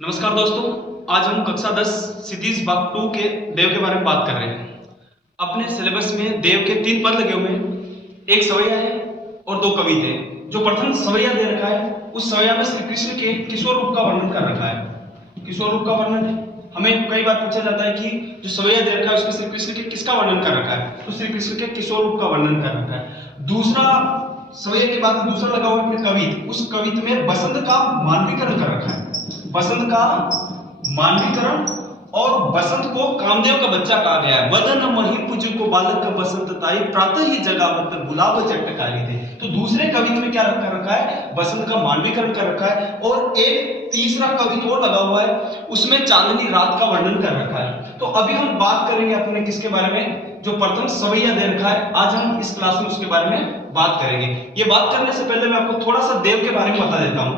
नमस्कार दोस्तों, आज हम कक्षा 10 सिद्धीज भाग 2 के देव के बारे में बात कर रहे हैं। अपने सिलेबस में देव के 3 पद लगे हुए हैं, एक सवैया है और 2 कविते हैं। जो प्रथम सवैया दे रखा है, उस सवैया में श्री कृष्ण के किशोर रूप का वर्णन कर रखा है। किशोर रूप का वर्णन है, हमें कई बार पूछा जाता है कि जो सवैया दे रखा है उसमें श्री कृष्ण के किसका वर्णन कर रखा है, तो श्री कृष्ण के किशोर रूप का वर्णन कर रखा है। दूसरा सवैया के बाद दूसरा लगा हुआ है कवित, उस कवित में बसंत का मानवीकरण कर रखा है। बसंत का मानवीकरण और बसंत को कामदेव का बच्चा कहा गया है। वदन मही पुज को बालक बसंत ताई प्रातः ही जगावत गुलाब चटकारी थे। तो दूसरे कवित में क्या कर रखा है, बसंत का मानवीकरण कर रखा है। और एक तीसरा कवित और लगा हुआ है, उसमें चांदनी रात का वर्णन कर रखा है। तो अभी हम बात करेंगे अपने किसके बारे में, जो प्रथम सवैया दे रखा है। आज हम इस क्लास में उसके बारे में बात करेंगे। ये बात करने से पहले मैं आपको थोड़ा सा देव के बारे में बता देता हूं।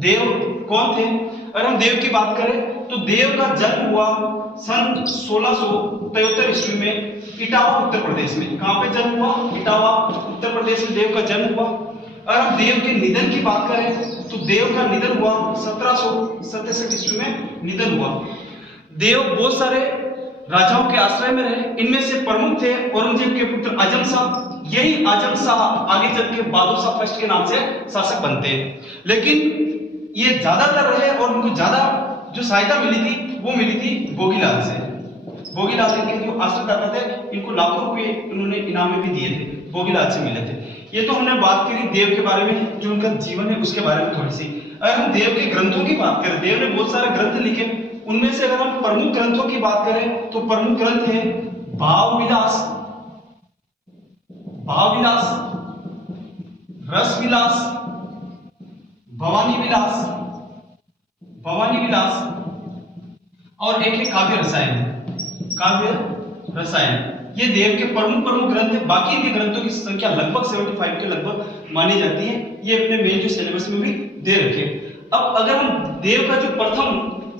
देव कौन थे? अगर हम देव की बात करें तो देव का जन्म हुआ सन 1673 ईस्वी में इटावा उत्तर प्रदेश में। कहां पे जन्म हुआ? इटावा उत्तर प्रदेश में देव का जन्म हुआ। अगर हम देव के निधन की बात करें तो देव का निधन हुआ 1767 ईस्वी में निधन हुआ। देव बहुत सारे राजाओं के आश्रय में रहे, इनमें से प्रमुख थे औरंगजेब के पुत्र आजम शाह। यही आजम शाह आगे चल के बहादुर शाह फर्स्ट के नाम से शासक बनते हैं। लेकिन ये ज्यादातर रहे और उनको ज्यादा जो सहायता मिली थी वो मिली थी भोगीलाल से। भोगीलाल इनके जो आश्रित थे, इनको लाखों रुपए इन्होंने इनाम में भी दिए थे, भोगीलाल से मिले थे। ये तो हमने बात करी देव के बारे में, जो उनका जीवन है उसके बारे में थोड़ी सी। अगर हम देव के ग्रंथों की बात करें, देव ने बहुत सारे ग्रंथ लिखे, उनमें से अगर हम प्रमुख ग्रंथों की बात करें तो प्रमुख ग्रंथ है भाव विलास, रस विलास, भवानी विलास और एक है काव्य रसायन। ये देव के प्रमुख ग्रंथ है। बाकी के ग्रंथों की संख्या लगभग 75 के लगभग मानी जाती है। ये अपने मेन जो सिलेबस में भी दे रखे। अब अगर हम देव का जो प्रथम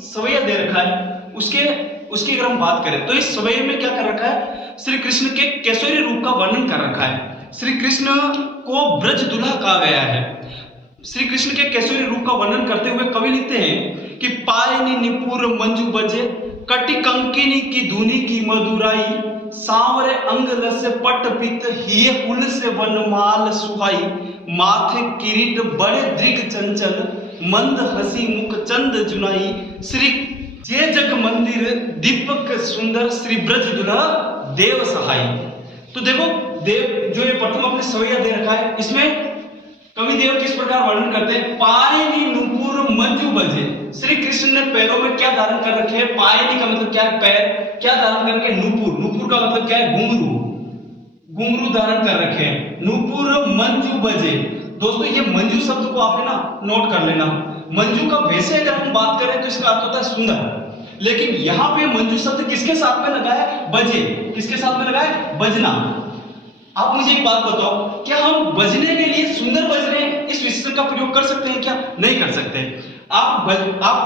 सवैया दे रखा है उसकी अगर हम बात करें तो इस सवैया में क्या कर रखा है, श्री कृष्ण के केसरी रूप का वर्णन कर रखा है। श्री कृष्ण को ब्रज दुल्हा कहा गया है। श्री कृष्ण के केसरी रूप का वर्णन करते हुए कवि लिखते हैं कि पायनी निपुर मंजू बजे, कटि कंकिनी की धुनी की मधुराई, सांवरे अंग लस पट पित हिय कुल से वनमाल सुहाई, माथे किरीट बड़े दृग चंचल, मंद हसी मुख चंद जुनाई, श्री जे जग मंदिर दीपक सुंदर, श्री ब्रज दुल्हा देव सहाई। तो देखो देव जो ये प्रथम अपने सवैया दे रखा है, इसमें कवि देव किस प्रकार वर्णन करते हैं। पायनी नुपुर मंजू बजे, श्री कृष्ण ने पैरों में क्या धारण कर रखे हैं? पायनी का मतलब क्या है? पैर। क्या धारण कर रखे? नुपुर का मतलब क्या है? घुंघरू धारण कर रखे हैं। नुपुर मंजू बजे। दोस्तों ये मंजू शब्द को आप है ना नोट कर लेना। मंजू का वैसे अगर हम बात करें तो इसका अर्थ होता है सुंदर, लेकिन यहाँ पे मंजू शब्द किसके साथ में लगा है? बजे। किसके साथ में लगा है? बजना। आप मुझे एक बात बताओ, क्या हम बजने के लिए सुंदर बजने इस विशेषण का प्रयोग कर सकते हैं क्या? नहीं कर सकते। आप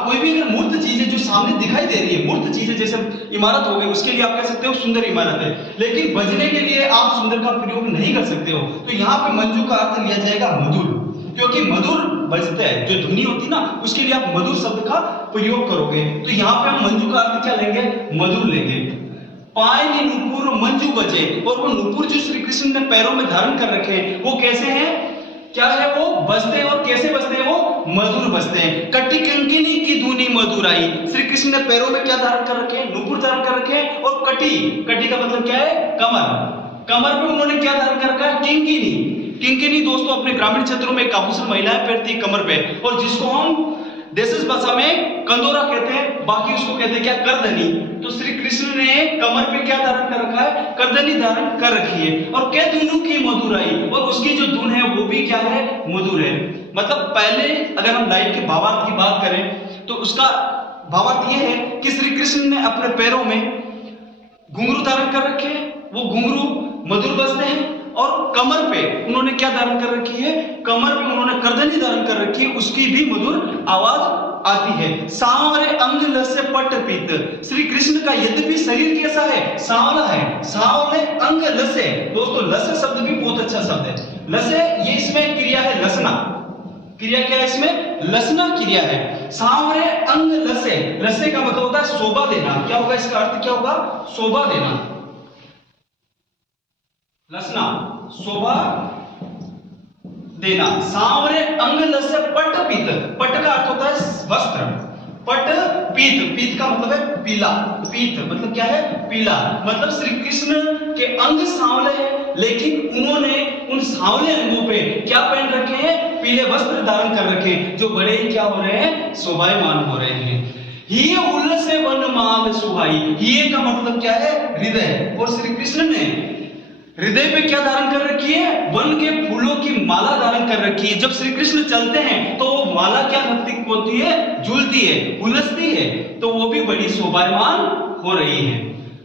कोई भी अगर मूर्त चीज है जो सामने दिखाई दे रही है, मूर्त चीज है जैसे इमारत हो गई, उसके लिए आप कह सकते हो सुंदर इमारत है, लेकिन बजने के लिए आप सुंदर का प्रयोग नहीं कर सकते हो। तो यहाँ पे मंजू का अर्थ लिया जाएगा मधुर, क्योंकि मधुर बजता है, जो ध्वनि होती ना उसके लिए आप मधुर शब्द का प्रयोग करोगे। तो यहाँ पे हम मंजू का अर्थ क्या लेंगे? मधुर लेंगे। पायनी नुपुर मंजू बजे, और वो नुपुर जो श्री कृष्ण ने पैरों में धारण कर रखे हैं वो कैसे हैं? क्या है? वो बजते हैं। और कैसे बजते हैं? वो मधुर बजते हैं। कटि कंकिनी की धुनी मधुराई, श्री कृष्ण ने पैरों में क्या धारण कर रखे हैं? नुपुर धारण कर रखे हैं। और कटी का मतलब क्या है? कमर पे उन्होंने क्या धारण कर रखा है? किंकिनी दोस्तों अपने ग्रामीण क्षेत्रों में एक आभूषण महिलाएं पहनती है कमर पे, और जिसको हम देशज भाषा में कंदोरा कहते हैं, बाकी उसको कहते हैं क्या? करधनी। तो श्री कृष्ण ने कमर पे क्या धारण कर रखा है? करधनी धारण कर रखी है। और क्या धुनु की मधुराई, और उसकी जो धुन है वो भी क्या है? मधुर है। मतलब पहले अगर हम लाइट के भावार्थ की बात करें तो उसका भावार्थ ये है कि श्री कृष्ण ने अपने पैरों में घुंघरू धारण कर रखे हैं, वो घुंघरू मधुर बजते हैं। और कमर पे उन्होंने क्या धारण कर रखी है? कमर पे उन्होंने करधनी धारण कर रखी है, उसकी भी मधुर आवाज आती है। सांवरे अंग लसे पट पीत, श्री कृष्ण का यद्यपि शरीर कैसा है? सांवला है। सांवले अंग लसे, दोस्तों लसे शब्द भी बहुत अच्छा शब्द है। लसे ये इसमें क्रिया है लसना, क्रिया क्या है इसमें? लसना क्रिया है। सांवरे अंग लसे, लसे का मतलब होता है शोभा देना। क्या होगा इसका अर्थ, क्या होगा, शोभा देना। लसना शोभा देना। सांवरे अंग लसे पट पीत, पट का अर्थ होता है वस्त्र, पट पीत, पीत का मतलब है पीला, पीत मतलब क्या है, पीला। मतलब श्री कृष्ण के अंग सांवले हैं, लेकिन उन्होंने उन सांवले अंगों पे क्या पहन रखे हैं, पीले वस्त्र धारण कर रखे हैं, जो बड़े ही क्या हो रहे हैं, शोभायमान हो रहे हैं। ये उल्लसे वनमाल सुहाई, ये का मतलब क्या है, हृदय। और श्री कृष्ण ने हृदय पे क्या धारण कर रखी है, वन के फूलों की माला धारण कर रखी है। जब श्री कृष्ण चलते हैं तो वो माला क्या होती है, झूलती है, उलझती है, तो वो भी बड़ी शोभायमान हो रही है।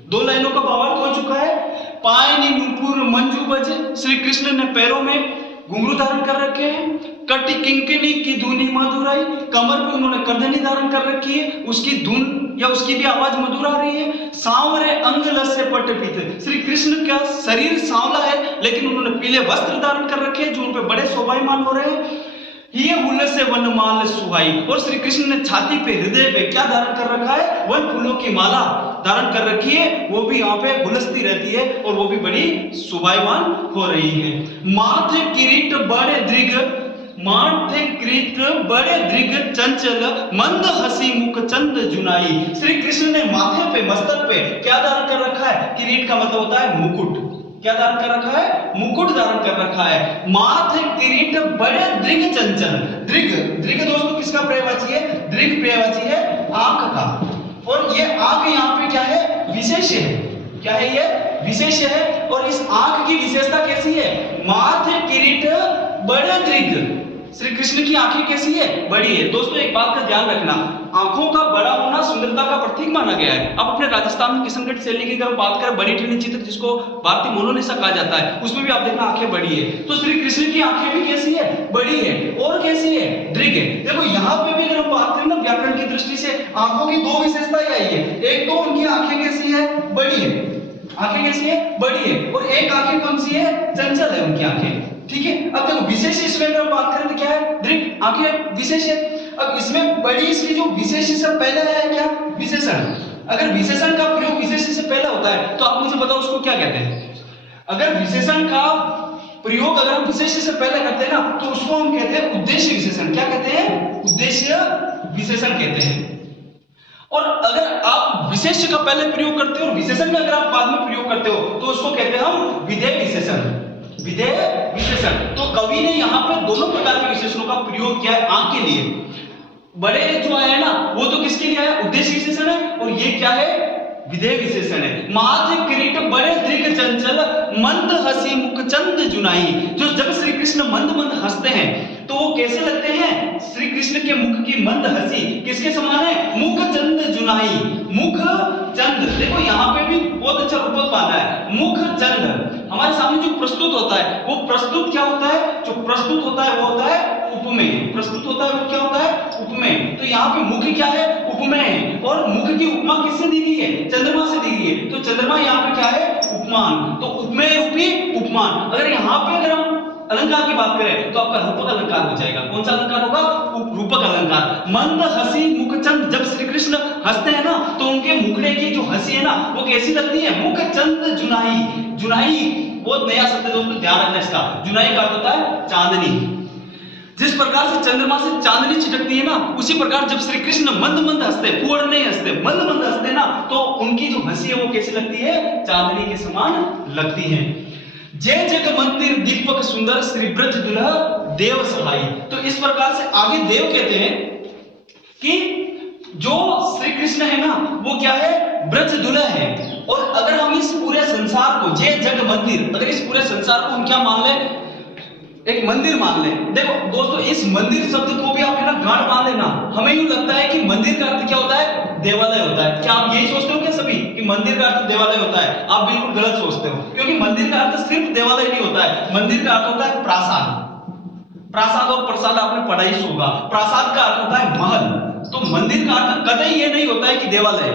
2 लाइनों का भावार्थ हो चुका है। पायनी नूपुर मंजू बजे, श्री कृष्ण ने पैरों में घुंघरू धारण कर रखे हैं। कटी किंकिनी की धुनी मधुराई, कमर पे उन्होंने करधनी धारण कर रखी है, उसकी धुन या उसकी भी आवाज मधुर आ रही है। सांवरे अंग लसे पट पीत, श्री कृष्ण का शरीर सांवला है, लेकिन उन्होंने पीले वस्त्र धारण कर रखे हैं, जो उन पे बड़े शोभायमान हो रहे हैं। ये उल्लसे वनमाल सुहाई, और श्री कृष्ण ने छाती पे, हृदय पे क्या धारण कर रखा है, वन फूलों की माला धारण कर रखी है, वो भी यहाँ पे गुलस्ती रहती है और वो भी बड़ी शोभायमान हो रही है। माथे किरीट बड़े दृग, माथे किरीट बड़े दृग चंचल, मंद हसी मुख चंद जुनाई, श्री कृष्ण ने माथे पे, मस्तक पे क्या धारण कर रखा है, किरीट का मतलब होता है मुकुट, क्या धारण कर रखा है, मुकुट धारण कर रखा है। माथे किरीट बड़े दृग चंचल, दृग, दृग दोस्तों किसका पर्यायवाची है, दृग पर्यायवाची है आंख का, और ये आंख यहाँ पे क्या है, विशेष है, क्या है ये, विशेष है। और इस आंख की विशेषता कैसी है, माथे किरीट बड़े दृग, श्री कृष्ण की आंखें कैसी है, बड़ी है। दोस्तों एक बात का ध्यान रखना, आंखों का बड़ा होना सुंदरता का प्रतीक माना गया है। अब अपने राजस्थान में किशनगढ़ शैली की अगर बात करें, बड़ी ट्रेनी चित्र जिसको भारतीय मोनालिसा कहा जाता है, उसमें भी आप देखना आंखें बड़ी है। तो श्री कृष्ण की आंखें भी कैसी है, बड़ी है, और कैसी है, दृग है। देखो यहाँ पे भी अगर हम बात करें ना व्याकरण की दृष्टि से, आंखों की 2 विशेषताएं आई है। एक तो उनकी आंखें कैसी है, बड़ी है, आंखें कैसी है, बड़ी है, और एक आंखें कौन सी है, चंचल है उनकी आंखें, ठीक है। अब देखो विशेष इसमें अगर हम बात करें तो क्या है, दृग, आंखें विशेष है। अब इसमें बड़ी, इसकी जो विशेष से पहले है क्या, विशेषण। अगर विशेषण का प्रयोग विशेष से पहले होता है तो आप मुझे बताओ उसको क्या कहते हैं। अगर विशेषण का प्रयोग अगर हम विशेष से पहले करते हैं ना, तो उसको हम कहते हैं उद्देश्य विशेषण। क्या कहते हैं, उद्देश्य विशेषण कहते हैं। और अगर आप विशेष्य का पहले प्रयोग करते हो और विशेषण का अगर आप बाद में प्रयोग करते हो तो उसको कहते हैं हम विधेय विशेषण, विधेय विशेषण। तो कवि ने यहाँ पे दोनों प्रकार के विशेषणों का प्रयोग किया है आंख के लिए। बड़े जो आया है ना, वो तो किसके लिए आया, उद्देश्य विशेषण है, और ये क्या है, विधेय विशेषण है। माथे किरीट बड़े दृग चंचल, मंद हसी मुख चंद जुनाई, जो जब श्री कृष्ण मंद मंद हंसते हैं तो वो कैसे लगते हैं, श्री कृष्ण के मुख की मंद हंसी किसके समान है, मुख चंद जुनाई, मुख चंद। देखो यहाँ पे भी बहुत अच्छा रूपक पाना है, मुख चंद। हमारे सामने जो प्रस्तुत होता है वो प्रस्तुत क्या होता है, जो प्रस्तुत होता है वो होता है उपमेय, प्रस्तुत होता है वो क्या होता है, उपमेय। तो यहाँ पे मुख क्या है, उपमेय है, और मुख की उपमा किससे दी गई है, चंद्रमा से दी गई है। तो चंद्रमा यहाँ पे क्या है, उपमान, तो उपमेय रूपी उपमान। अगर यहाँ पे अगर हम अलंकार की बात करें तो आपका रूपक अलंकार हो जाएगा। कौन सा अलंकार होगा, रूपक अलंकार। मंद हसी मुख चंद, जब श्री कृष्ण हंसते हैं ना तो उनके मुखड़े की जो हंसी है ना वो कैसी लगती है, मुख चंद जुनाई। जुनाई बहुत नया शब्द है दोस्तों, ध्यान रखना इसका। जुनाई का अर्थ होता है चांदनी। जिस प्रकार से चंद्रमा से चांदनी छिटकती है ना, उसी प्रकार जब श्री कृष्ण मंद मंद हंसते, पूर्ण नहीं हंसते, मंद मंद हंसते ना, तो उनकी जो हंसी है वो कैसी लगती है, चांदनी के समान लगती है। जय जग मंदिर दीपक सुंदर, श्री ब्रज दुल्हा देव सहाय। तो इस प्रकार से आगे देव कहते हैं कि जो श्री कृष्ण है ना वो क्या है, ब्रज दुल्हा है। और अगर हम इस पूरे संसार को, जय जग मंदिर, अगर इस पूरे संसार को हम क्या मान ले, एक मंदिर मान ले। देखो दोस्तों इस मंदिर शब्द को भी आप है ना गांठ मान लेना। हमें यूं लगता है कि मंदिर का अर्थ क्या होता है, देवालय होता है। क्या आप यही सोचते हो क्या सभी कि मंदिर का अर्थ देवालय होता है? आप बिल्कुल गलत सोचते हो, क्योंकि मंदिर का अर्थ सिर्फ देवालय नहीं होता है। मंदिर का अर्थ होता है प्रासाद। प्रासाद और प्रसाद आपने पढ़ा ही होगा। प्रासाद का अर्थ होता है महल। तो मंदिर का अर्थ कतई ये नहीं होता है कि देवालय।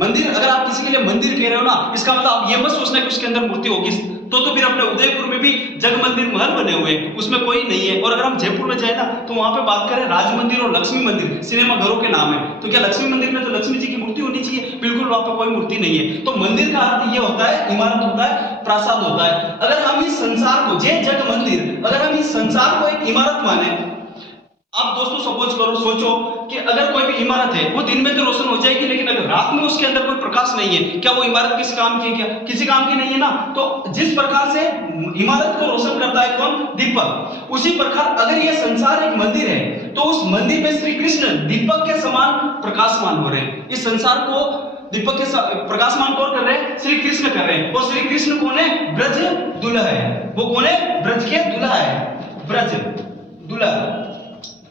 मंदिर, अगर आप किसी के लिए मंदिर कह रहे हो ना, इसका मतलब आप ये मत सोचना कि उसके अंदर मूर्ति होगी। तो फिर अपने उदयपुर में भी जग मंदिर महल बने हुए हैं, उसमें कोई नहीं है। और अगर हम जयपुर में जाए ना तो वहां पे बात करें राज मंदिर और लक्ष्मी मंदिर, सिनेमा घरों के नाम है, तो क्या लक्ष्मी मंदिर में तो लक्ष्मी जी की मूर्ति होनी चाहिए? बिल्कुल वहां पे कोई मूर्ति नहीं है। तो मंदिर का अर्थ ये होता है इमारत होता है, प्रासाद होता है। अगर हम इस संसार को जय जग मंदिर, अगर हम इस संसार को एक इमारत माने, आप दोस्तों सपोज करो, सोचो कि अगर कोई भी इमारत है वो दिन में तो रोशन हो जाएगी, लेकिन अगर रात में उसके अंदर कोई प्रकाश नहीं है, क्या वो इमारत किसी काम की है? क्या किसी काम की नहीं है ना। तो जिस प्रकार से इमारत को रोशन करता है कौन? दीपक। उसी प्रकार अगर यह संसार एक मंदिर है तो उस मंदिर में श्री कृष्ण दीपक के समान प्रकाशमान हो रहे हैं। इस संसार को दीपक के प्रकाशमान कौन कर रहे हैं? श्री कृष्ण कर रहे हैं। और श्री कृष्ण कौन है? ब्रज दुल्हा है। वो कौन है? ब्रज के दुल्हा है, ब्रज दुल्हा।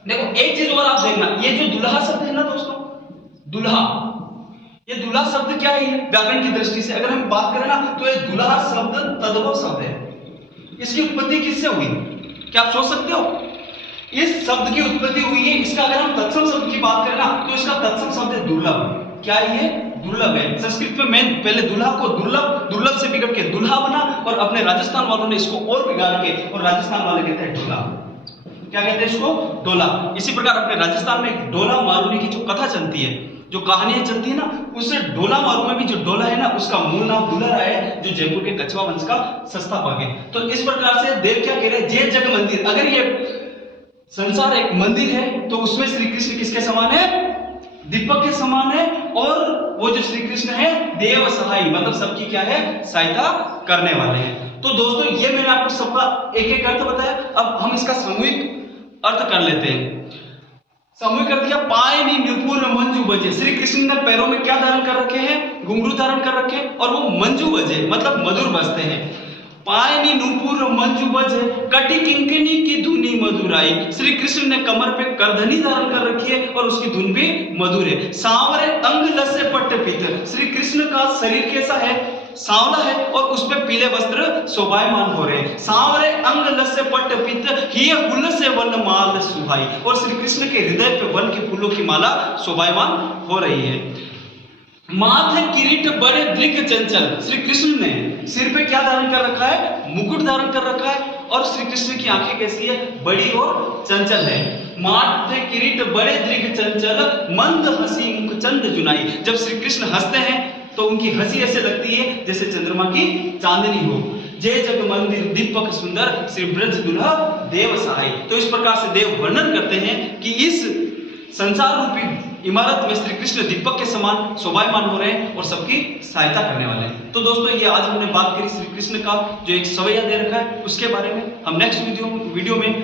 देखो एक चीज और आप देखना, ये जो दुल्हा शब्द है ना दोस्तों, दुल्हा, ये दुल्हा शब्द क्या है व्याकरण की दृष्टि से अगर हम बात करें ना तो ये दुल्हा शब्द तद्भव शब्द है। इसकी उत्पत्ति किससे हुई? क्या आप सोच सकते हो? इस शब्द की उत्पत्ति हुई है, इसका अगर हम तत्सम शब्द की बात करें ना तो इसका तत्सम शब्द है दुर्लभ। क्या ये? दुर्लभ है। संस्कृत में मैं पहले दुल्हा को दुर्लभ से बिगड़ के दुल्हा बना, और अपने राजस्थान वालों ने इसको और बिगाड़ के, और राजस्थान वाले कहते हैं डोला। क्या कहते हैं इसको? डोला। इसी प्रकार अपने राजस्थान में एक डोला मारूनी की जो कथा चलती है, जो कहानियां चलती है ना, उससे डोला मारू में भी जो डोला है ना उसका मूल नाम दुल्हर है, जो जयपुर के कछवा वंश का संस्थापक है। तो इस प्रकार से देव क्या कह रहे हैं? जय जग मंदिर, अगर ये संसार एक मंदिर है तो उसमें श्री कृष्ण किसके समान है? दीपक के समान है। और वो जो श्री कृष्ण है देव सहाय, मतलब सबकी क्या है? सहायता करने वाले हैं। तो दोस्तों ये मैंने आपको सबका एक एक अर्थ बताया, अब हम इसका सामूहिक अर्थ कर लेते हैं। सामूहिक अर्थ क्या? पायनी नुपुर मंजू बजे, श्री कृष्ण ने पैरों में क्या धारण कर रखे हैं? घुंघरू धारण कर रखे हैं, और वो मंजू बजे मतलब मधुर बजते हैं। पायनी नुपुर मंजू बजे, कटी किंकिनी की धुनी मधुराई, श्री कृष्ण ने कमर पे करधनी धारण कर रखी है और उसकी धुन भी मधुर है। सांवरे अंग लसे पट्ट पीत, श्री कृष्ण का शरीर कैसा है? सांवला है, और उस पे पीले वस्त्र शोभायमान हो रहे हैं। सांवरे अंग लसे पट्ट पीत, हिय फूल से वन माल सुहाई, और श्री कृष्ण के हृदय पे वन के फूलों की माला शोभायमान हो रही है। माथे किरीट बड़े दृघ चंचल, श्री कृष्ण ने सिर पे क्या धारण कर रखा है? मुकुट धारण कर रखा है, और श्री कृष्ण की आंखें कैसी है? बड़ी और चंचल है। माथे किरीट बड़े दृघ चंचल, मंद हंसी मुख चंद जुनाई, जब श्री कृष्ण हंसते हैं तो उनकी हंसी ऐसे लगती है जैसे चंद्रमा की चांदनी हो। जय जग मंदिर दीपक सुंदर, श्री ब्रज दुल्हा देव सहाय। तो इस प्रकार से देव वर्णन करते हैं कि इस संसार रूपी इमारत में श्री कृष्ण दीपक के समान शोभायमान हो रहे हैं और सबकी सहायता करने वाले हैं। तो दोस्तों ये आज हमने बात करी श्री कृष्ण का जो एक सवैया दे रखा है उसके बारे में। हम नेक्स्ट वीडियो में